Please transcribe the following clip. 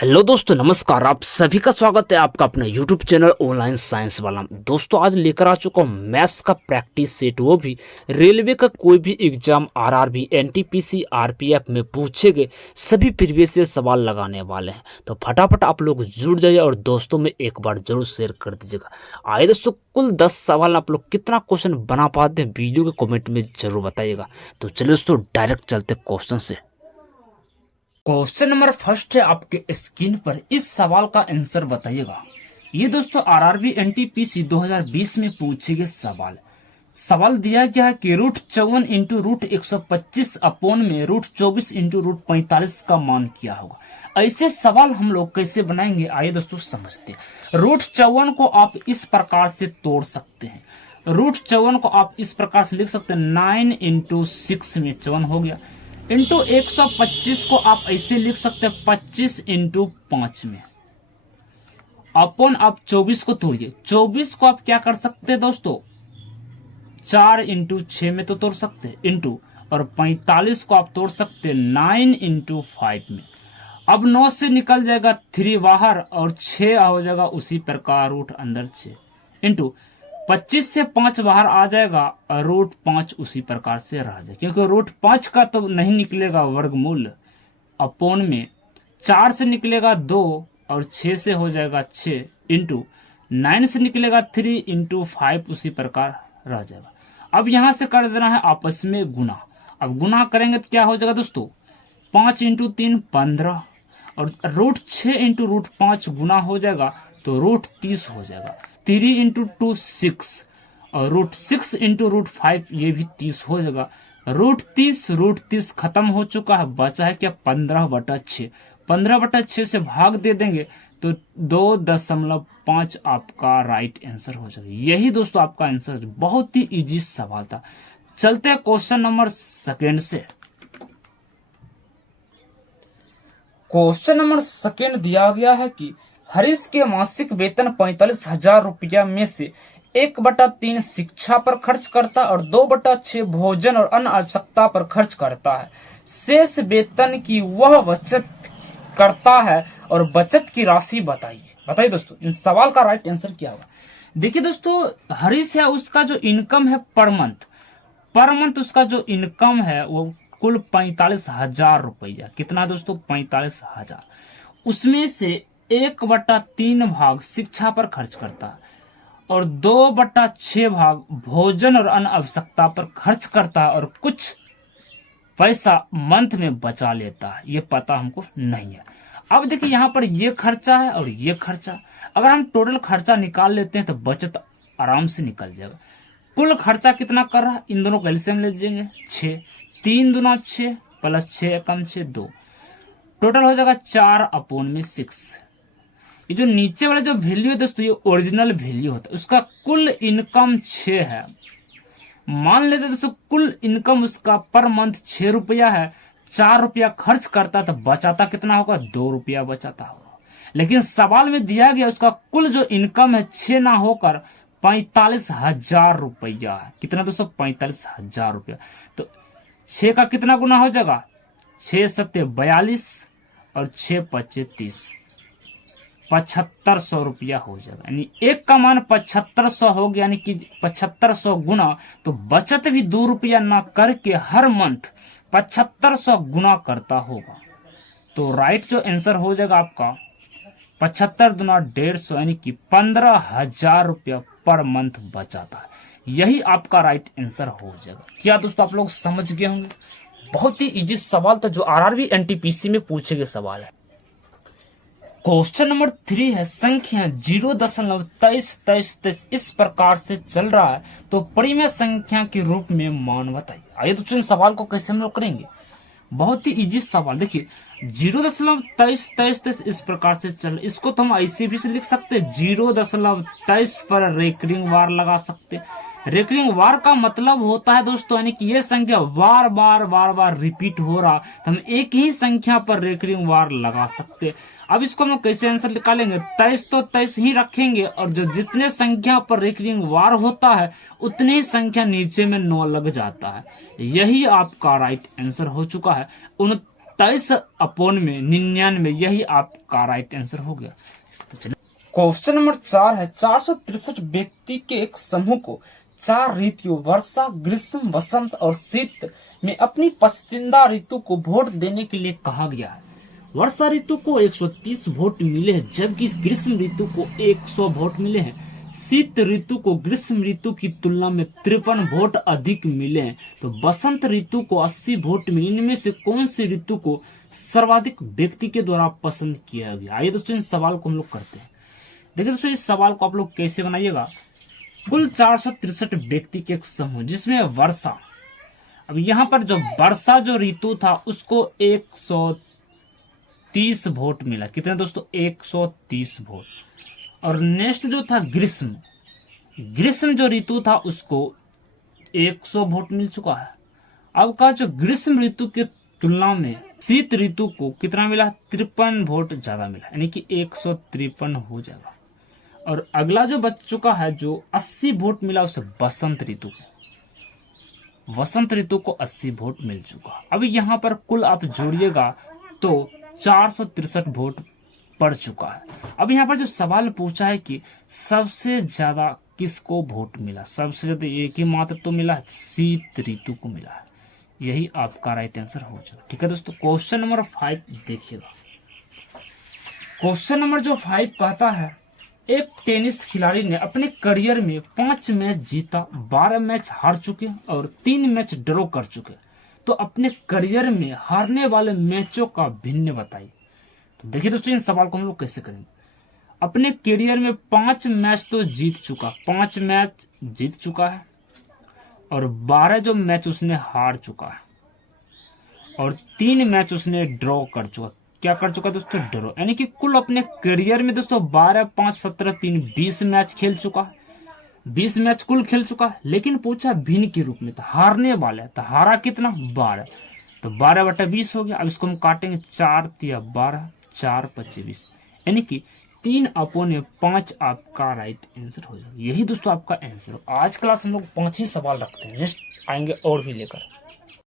Hello दोस्तों, नमस्कार। आप सभी का स्वागत है आपका अपने यूट्यूब चैनल ऑनलाइन साइंस वाला। दोस्तों, आज लेकर आ चुका हूँ मैथ्स का प्रैक्टिस सेट, वो भी रेलवे का कोई भी एग्जाम, आरआरबी, एनटीपीसी, आरपीएफ में पूछे गए सभी प्रीवियस ईयर सवाल लगाने वाले हैं। तो फटाफट आप लोग जुड़ जाइए और दोस्तों में एक बार जरूर शेयर कर दीजिएगा। आइए दोस्तों, कुल 10 सवाल आप लोग कितना क्वेश्चन बना पाते हैं वीडियो के कॉमेंट में जरूर बताइएगा। तो चलिए दोस्तों, डायरेक्ट चलते क्वेश्चन से। क्वेश्चन नंबर फर्स्ट है आपके स्क्रीन पर। इस सवाल का आंसर बताइएगा। ये दोस्तों आरआरबी एनटीपीसी 2020 में पूछे गए सवाल दिया गया है कि √54 इंटू √125 अपॉन में √24 इंटू √45 का मान क्या होगा। ऐसे सवाल हम लोग कैसे बनाएंगे, आइए दोस्तों समझते हैं। √54 को आप इस प्रकार से तोड़ सकते हैं। √54 को आप इस प्रकार से लिख सकते हैं, 9 इंटू 6 में 54 हो गया, इंटू 125 को आप ऐसे लिख सकते हैं 25 इंटू 5 में, अपॉन आप 24 को तोड़िए। 24 को आप क्या कर सकते हैं दोस्तों, 4 इंटू 6 में तो तोड़ सकते हैं, इंटू, और 45 को आप तोड़ सकते हैं 9 इंटू 5 में। अब 9 से निकल जाएगा 3 बाहर और 6 हो जाएगा उसी प्रकार रूट अंदर 6, इंटू 25 से 5 बाहर आ जाएगा और √5 उसी प्रकार से रह जाएगा, क्योंकि √5 का तो नहीं निकलेगा वर्गमूल, अपॉन में 4 से निकलेगा 2 और 6 से हो जाएगा 6, इंटू 9 से निकलेगा 3 इंटू 5 उसी प्रकार रह जाएगा। अब यहां से कर देना है आपस में गुना। अब गुना करेंगे तो क्या हो जाएगा दोस्तों, 5 इंटू 3 15, और √6 इंटू √5 गुना हो जाएगा तो √30 हो जाएगा। 3 इंटू 2 6, और √6 इंटू √5 ये भी 30 हो जाएगा। √30 खत्म हो चुका है, बचा है क्या, 15/6। 15/6 से भाग दे देंगे तो 2.5 आपका राइट आंसर हो जाएगा। यही दोस्तों आपका आंसर। बहुत ही इजी सवाल था। चलते हैं क्वेश्चन नंबर सेकेंड से। क्वेश्चन नंबर सेकेंड दिया गया है कि हरीश के मासिक वेतन 45,000 रुपया में से 1/3 शिक्षा पर खर्च करता है और 2/6 भोजन और अन्य आवश्यकता पर खर्च करता है। शेष वेतन की वह बचत करता है और बचत की राशि बताइए दोस्तों। इन सवाल का राइट आंसर क्या होगा। देखिए दोस्तों, हरीश है, उसका जो इनकम है पर मंथ उसका जो इनकम है वो कुल 45,000 रुपया। कितना दोस्तों, 45,000। उसमें से 1/3 भाग शिक्षा पर खर्च करता है और 2/6 भाग भोजन और अन्य आवश्यकता पर खर्च करता है, और कुछ पैसा मंथ में बचा लेता है। ये पता हमको नहीं है। अब देखिए यहाँ पर ये खर्चा है और ये खर्चा। अगर हम टोटल खर्चा निकाल लेते हैं तो बचत आराम से निकल जाएगा। कुल खर्चा कितना कर रहा है, इन दोनों का एलसीएम ले लीजिएंगे, 6, 3 दूना 6 प्लस 6 कम 6 2, टोटल हो जाएगा 4/6। ये जो नीचे वाला जो वैल्यू है दोस्तों, ये ओरिजिनल वैल्यू होता है। उसका कुल इनकम 6 है। मान लेते दोस्तों कुल इनकम उसका पर मंथ 6 रुपया है, 4 रुपया खर्च करता तो बचाता कितना होगा, 2 रुपया बचाता होगा। लेकिन सवाल में दिया गया उसका कुल जो इनकम है 6 ना होकर 45,000 रुपया है। कितना दोस्तों, 45,000 रुपया। तो 6 का कितना गुना हो जाएगा, 6 7 42 और 6 5 30, 7500 रुपया हो जाएगा। यानी एक का मान 7500 हो गया, यानी कि 7500 गुना, तो बचत भी 2 रुपया ना करके हर मंथ 7500 गुना करता होगा। तो राइट जो आंसर हो जाएगा आपका 75 दूना 150, यानी कि 15,000 रुपया पर मंथ बचाता है। यही आपका राइट आंसर हो जाएगा। क्या दोस्तों आप लोग समझ गए होंगे। बहुत ही इजी सवाल था जो आरआरबी एनटीपीसी में पूछे गए सवाल है। क्वेश्चन नंबर 3 है, संख्या 0.2323 इस प्रकार से चल रहा है, तो परिमेय संख्या के रूप में मान बताइए। आइए तो इन सवाल को कैसे हम लोग करेंगे। बहुत ही इजी सवाल। देखिए 0.2323 इस प्रकार से चल, इसको तो हम ऐसे भी से लिख सकते हैं, 0.23 पर रेकरिंग वार लगा सकते। रेकरिंग वार का मतलब होता है दोस्तों, यानी कि ये संख्या बार बार रिपीट हो रहा, तो हम एक ही संख्या पर रेकरिंग वार लगा सकते। अब इसको हम कैसे आंसर निकालेंगे, 23 तो 23 ही रखेंगे, और जो जितने संख्या पर रेकरिंग वार होता है उतनी ही संख्या नीचे में 9 लग जाता है। यही आपका राइट आंसर हो चुका है। 23/99, यही आपका राइट आंसर हो गया। तो चलिए क्वेश्चन नंबर 4 है 463 व्यक्ति के एक समूह को 4 ऋतुओं वर्षा, ग्रीष्म, वसंत और शीत में अपनी पसंदीदा ऋतु को वोट देने के लिए कहा गया है। वर्षा ऋतु को 130 वोट मिले हैं, जबकि ग्रीष्म ऋतु को 100 वोट मिले हैं। शीत ऋतु को ग्रीष्म ऋतु की तुलना में 53 वोट अधिक मिले हैं। तो बसंत ऋतु को 80 वोट मिले। इनमें से कौन सी ऋतु को सर्वाधिक व्यक्ति के द्वारा पसंद किया गया? आइए दोस्तों इस सवाल को हम लोग करते हैं। देखिए दोस्तों इस सवाल को आप लोग कैसे बनाइएगा। कुल 463 व्यक्ति के एक समूह जिसमें वर्षा, अब यहाँ पर जो वर्षा जो ऋतु था उसको 130 वोट मिला। कितने दोस्तों? 130 वोट। और नेक्स्ट जो था ग्रीष्म, ग्रीष्म जो ऋतु था उसको 100 वोट मिल चुका है। अब का जो ग्रीष्म ऋतु के तुलना में शीत ऋतु को कितना मिला? 53 वोट ज्यादा मिला, यानी कि 153 हो जाएगा। और अगला जो बच चुका है जो 80 वोट मिला उसे बसंत ऋतु को, वसंत ऋतु को 80 वोट मिल चुका। अब यहाँ पर कुल आप जोड़िएगा तो 463 वोट पड़ चुका है। अब यहाँ पर जो सवाल पूछा है कि सबसे ज्यादा किसको वोट मिला, सबसे ज्यादा एक ही मात्र तो मिला है, शीत ऋतु को मिला है। यही आपका राइट आंसर हो जाएगा। ठीक है दोस्तों क्वेश्चन नंबर 5 देखिएगा। क्वेश्चन नंबर जो 5 कहता है एक टेनिस खिलाड़ी ने अपने करियर में 5 मैच जीता, 12 मैच हार चुके और 3 मैच ड्रॉ कर चुके। तो अपने करियर में हारने वाले मैचों का भिन्न बताइए। तो देखिए दोस्तों इन सवाल को हम लोग कैसे करेंगे। अपने करियर में 5 मैच तो जीत चुका, 5 मैच जीत चुका है और 12 जो मैच उसने हार चुका है और 3 मैच उसने ड्रॉ कर चुका। क्या कर चुका दोस्तों? ड्रॉ। यानी कि कुल अपने करियर में दोस्तों 12, 5, 17, 3, 20 मैच खेल चुका है, 20 मैच कुल खेल चुका है। लेकिन पूछा भिन्न के रूप में, तो हारने वाला है, तो हारा कितना? 12, तो 12/20 हो गया। अब इसको हम काटेंगे 4 या 12, 4 5 20, यानी कि 3/5 आपका राइट आंसर हो जाएगा। यही दोस्तों आपका आंसर हो। आज क्लास हम लोग 5 ही सवाल रखते हैं, नेक्स्ट आएंगे और भी लेकर।